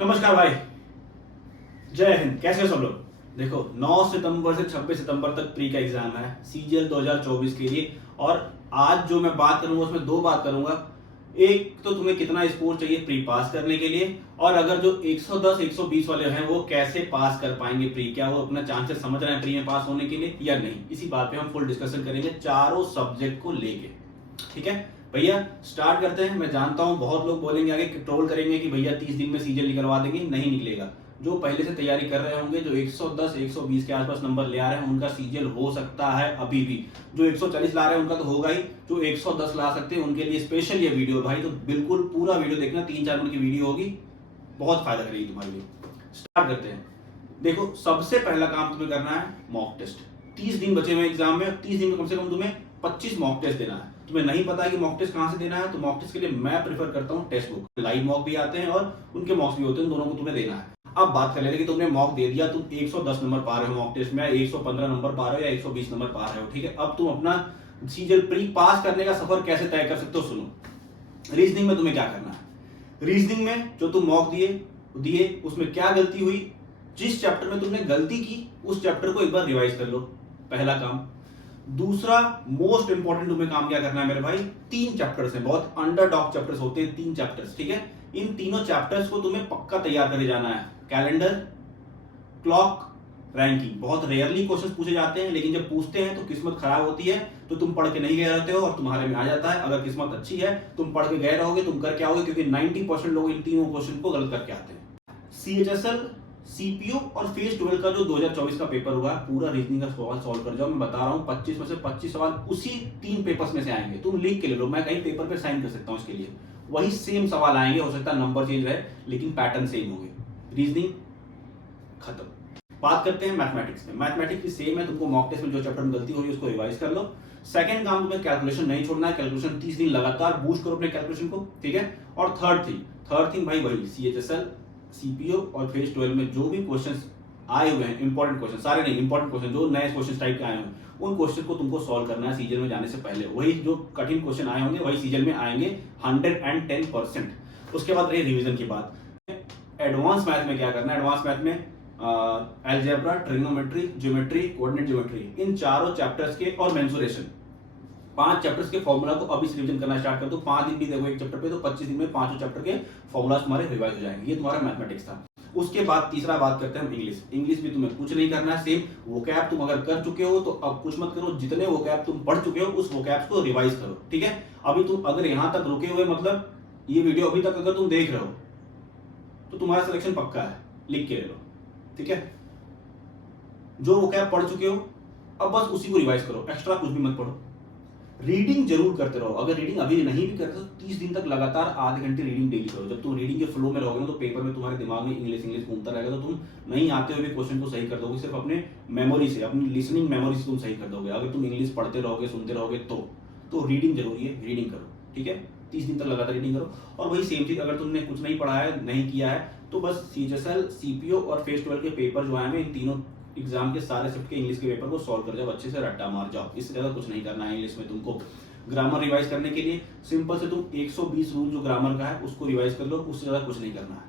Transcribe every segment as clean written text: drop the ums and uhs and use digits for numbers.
नमस्कार भाई, जय हिंद। कैसे हो सब लोग? देखो, 9 सितंबर से 26 सितंबर तक प्री का एग्जाम है सीजीएल 2024 के लिए। और आज जो मैं बात करूंगा उसमें दो बात करूंगा। एक तो तुम्हें कितना स्कोर चाहिए प्री पास करने के लिए, और अगर जो 110 120 वाले हैं वो कैसे पास कर पाएंगे प्री, क्या वो अपना चांसेस समझ रहे हैं प्री में पास होने के लिए या नहीं। इसी बात पे हम फुल डिस्कशन करेंगे चारों सब्जेक्ट को लेके। ठीक है भैया, स्टार्ट करते हैं। मैं जानता हूं बहुत लोग बोलेंगे, आगे ट्रोल करेंगे कि भैया 30 दिन में सीजीएल निकलवा देंगे। नहीं निकलेगा। जो पहले से तैयारी कर रहे होंगे, जो 110 120 के आसपास नंबर ले आ रहे हैं, उनका सीजीएल हो सकता है अभी भी। जो 140 ला रहे हैं उनका तो होगा ही, जो 110 ला सकते हैं उनके लिए स्पेशल ये वीडियो भाई। तो बिल्कुल पूरा वीडियो देखना, 3-4 मिनट की वीडियो होगी, बहुत फायदा करेगी तुम्हारे लिए। स्टार्ट करते हैं। देखो, सबसे पहला काम तुम्हें करना है मॉक टेस्ट। 30 दिन बचे हुए एग्जाम में, 30 दिन में कम से कम तुम्हें 25 मॉक टेस्ट देना है। तुम्हें नहीं पता है कि मॉक टेस्ट कहां से देना है, तो मॉक टेस्ट के लिए मैं प्रेफर करता हूं टेक्स्ट बुक। लाइव मॉक भी आते हैं और उनके मॉक्स भी होते हैं, दोनों को तुम्हें देना है। अब बात कर लेते हैं कि तुमने मॉक दे दिया, तुम 110 नंबर पा रहे हो मॉक टेस्ट में, 115 नंबर पा रहे हो या 120 नंबर पा रहे हो। ठीक है, अब तुम अपना सीजीएल प्री पास करने का सफर कैसे तय कर सकते हो, सुनो। रीजनिंग में तुम्हें क्या करना है। रीजनिंग में जो तुम मॉक दिए उसमें क्या गलती हुई, जिस चैप्टर में तुमने गलती की उस चैप्टर को एक बार रिवाइज कर लो, पहला काम। दूसरा मोस्ट इंपॉर्टेंट तुम्हें काम क्या करना है मेरे भाई, 3 चैप्टर्स हैं, बहुत अंडरडॉग चैप्टर्स होते हैं 3 चैप्टर्स। ठीक है, इन तीनों चैप्टर्स को तुम्हें पक्का तैयार करके जाना है। Calendar, clock, ranking. बहुत रेयरली क्वेश्चंस पूछे जाते हैं, लेकिन जब पूछते हैं तो किस्मत खराब होती है, तो तुम पढ़ के नहीं गए रहते हो और तुम्हारे में आ जाता है। अगर किस्मत अच्छी है, तुम पढ़ के गए रहोगे, तुम कर क्या आओगे, क्योंकि 90% लोग इन तीनों क्वेश्चन को गलत करके आते हैं। सीएचएसएल, सीपीओ और फेज 12 का जो 2024 का पेपर हुआ, पूरा रीजनिंग का सवाल सॉल्व कर जाओ। मैं बता रहा हूं 25 में से 25 सवाल उसी 3 पेपर्स में से आएंगे। तुम लिख के ले लो, मैं कहीं पेपर पे साइन कर सकता हूं इसके लिए। वही सेम सवाल आएंगे, हो सकता है नंबर चेंज रहे लेकिन पैटर्न सेम होंगे। रीजनिंग खत्म। बात करते हैं मैथमेटिक्स में। मैथमेटिक्स भी सेम है, तुमको मॉक टेस्ट में जो चैप्टर में गलती हो रही है उसको रिवाइज कर लो। सेकंड काम, तुम्हें कैलकुलेशन नहीं छोड़ना है। कैलकुलेशन 30 दिन लगातार बूस्ट करो अपने कैलकुलेशन को। ठीक है, और थर्ड थिंग भाई वही सीएचएसएल, सीपीओ और फेज 12 में जो भी क्वेश्चंस आए हुए हैं, इंपॉर्टेंट क्वेश्चन, सारे नहीं, इंपॉर्टेंट क्वेश्चन जो नए क्वेश्चन टाइप के आए हैं, उन क्वेश्चन को तुमको सॉल्व करना है सीजीएल में जाने से पहले। वही जो कठिन क्वेश्चन आए होंगे वही सीजीएल में आएंगे 110%। उसके बाद रही रिवीजन की बात। एडवांस मैथ में क्या करना है, एडवांस मैथ में algebra, trigonometry, geometry, coordinate geometry, इन चारों चैप्टर्स के और मेंसुरेशन, 5 चैप्टर्स के फॉर्मूला को अभी से रिवीजन करना स्टार्ट कर दो। 5 दिन भी देखो एक चैप्टर पे, तो 25 दिन में 5 चैप्टर के फॉर्मूला तुम्हारे रिवाइज हो जाएंगे। ये तुम्हारा मैथमेटिक्स था। उसके बाद तीसरा बात करते हैं हम इंग्लिश। इंग्लिश भी तुम्हें कुछ नहीं करना है, सेम वोकैब तुम अगर कर चुके हो तो अब कुछ मत करो। जितने वोकैब तुम पढ़ चुके हो उस वोकैब्स को रिवाइज करो। ठीक है, अभी तुम अगर यहां तक रुके हुए, मतलब ये वीडियो अभी तक अगर तुम देख रहे हो तो तुम्हारा सिलेक्शन पक्का है, लिख के ले लो। ठीक है, जो वोकैब पढ़ चुके हो अब बस उसी को रिवाइज करो, एक्स्ट्रा कुछ भी मत पढ़ो। रीडिंग जरूर करते रहो। अगर रीडिंग अभी नहीं भी करते तो 30 दिन तक लगातार आधे घंटे रीडिंग डेली करो। जब तुम रीडिंग के फ्लो में रहोगे ना, तो पेपर में तुम्हारे दिमाग में इंग्लिश घूमता रहेगा, तो तुम नहीं आते हुए भी क्वेश्चन को सही कर दोगे, सिर्फ अपने मेमोरी से, अपनी लिसनिंग मेमोरी से तुम सही कर दोगे। अगर तुम इंग्लिश पढ़ते रहोगे, सुनते रहोगे तो रीडिंग जरूरी है, रीडिंग करो। ठीक है, 30 दिन तक लगातार रीडिंग करो। और वही सेम चीज, अगर तुमने कुछ नहीं पढ़ा है, नहीं किया है, तो बस सीएचएसएल, सीपीओ और फेज 12 के पेपर जो आए हैं, इन तीनों एग्जाम के सारे शिफ्ट के इंग्लिश के पेपर को सॉल्व कर जाओ, अच्छे से रट्टा मार जाओ। इससे ज्यादा कुछ नहीं करना है इंग्लिश में तुमको। ग्रामर रिवाइज करने के लिए सिंपल से तुम 120 रूल जो ग्रामर का है उसको रिवाइज कर लो, उससे ज्यादा कुछ नहीं करना है।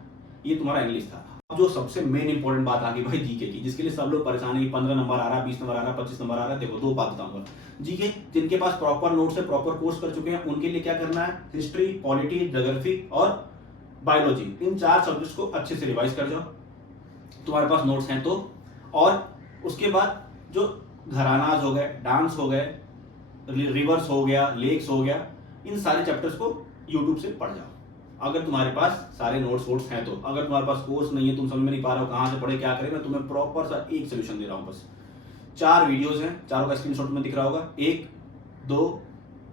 ये तुम्हारा इंग्लिश था। अब जो सबसे मेन इंपॉर्टेंट बात आ गई भाई जीके की, जिसके लिए सब लोग परेशान है कि 15 नंबर आ रहा है, 20 नंबर आ रहा है, 25 नंबर आ रहा है। देखो, 2 बात बताऊंगा। जीके जिनके पास प्रॉपर नोट्स है, प्रॉपर कोर्स कर चुके हैं, उनके लिए क्या करना है, हिस्ट्री, पॉलिटी, ज्योग्राफी और बायोलॉजी, इन 4 सब्जेक्ट्स को अच्छे से रिवाइज कर जाओ, तुम्हारे पास नोट्स हैं तो। और उसके बाद जो घरानाज हो गए, डांस हो गए, रिवर्स हो गया, लेक्स हो गया, इन सारे चैप्टर्स को यूट्यूब से पढ़ जाओ, अगर तुम्हारे पास सारे नोट्स वोट्स हैं तो। अगर तुम्हारे पास कोर्स नहीं है, तुम समझ में नहीं पा रहे हो कहां से पढ़े क्या करें, मैं तुम्हें प्रॉपर सा एक सोल्यूशन दे रहा हूं। बस 4 वीडियोस हैं, चारों का स्क्रीनशॉट में दिख रहा होगा, 1 2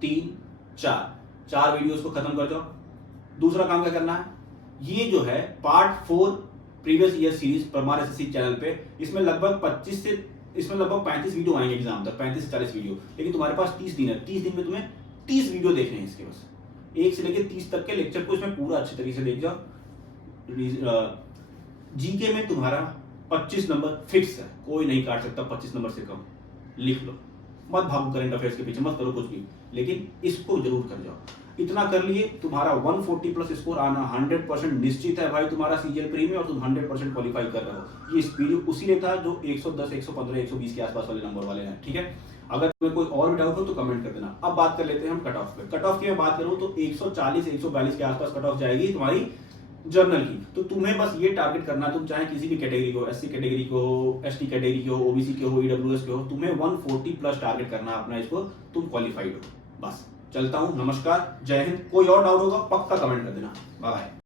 3 4 वीडियोस को खत्म कर जाओ। दूसरा काम क्या करना है, ये जो है part 4 previous year series Parmar SSC channel पे, इसमें लगभग 35 वीडियो आएंगे एग्जाम तक, 35 से 40 वीडियो। लेकिन तुम्हारे पास 30 दिन है, 30 दिन में तुम्हें 30 वीडियो देखने हैं इसके। बस 1 से लेकर 30 तक के लेक्चर को इसमें पूरा अच्छे तरीके से देख जाओ। जीके में तुम्हारा 25 नंबर फिक्स है, कोई नहीं काट सकता 25 नंबर से कम, लिख लो। मत भागो करंट अफेयर्स के पीछे, मत करो कुछ भी, लेकिन इसको जरूर कर जाओ। इतना कर लिए, तुम्हारा 140 प्लस स्कोर आना 100% निश्चित है भाई तुम्हारा सीजीएल प्री में, और तुम 100% क्वालिफाई कर रहे हो। ये स्पीड उसी लेता है जो 110, 115, 120 के आसपास वाले नंबर वाले हैं, ठीक है। अगर तुम्हें कोई और भी डाउट हो तो कमेंट कर देना। अब बात कर लेते हैं हम कट ऑफ पे। कट ऑफ की मैं बात करूं तो 140, 142 के आसपास कट ऑफ जाएगी तुम्हारी जर्नल की। तो तुम्हें बस ये टारगेट करना, तुम चाहे किसी भी कैटेगरी को, एससी कैटेगरी को हो, एसटी कैटेगरी के हो, ओबीसी के हो, ईडब्ल्यूएस के हो, तुम्हें 140 प्लस टारगेट करना अपना, इसको तुम क्वालिफाइड हो। बस चलता हूं, नमस्कार, जय हिंद। कोई और डाउट होगा पक्का कमेंट कर देना। बाय।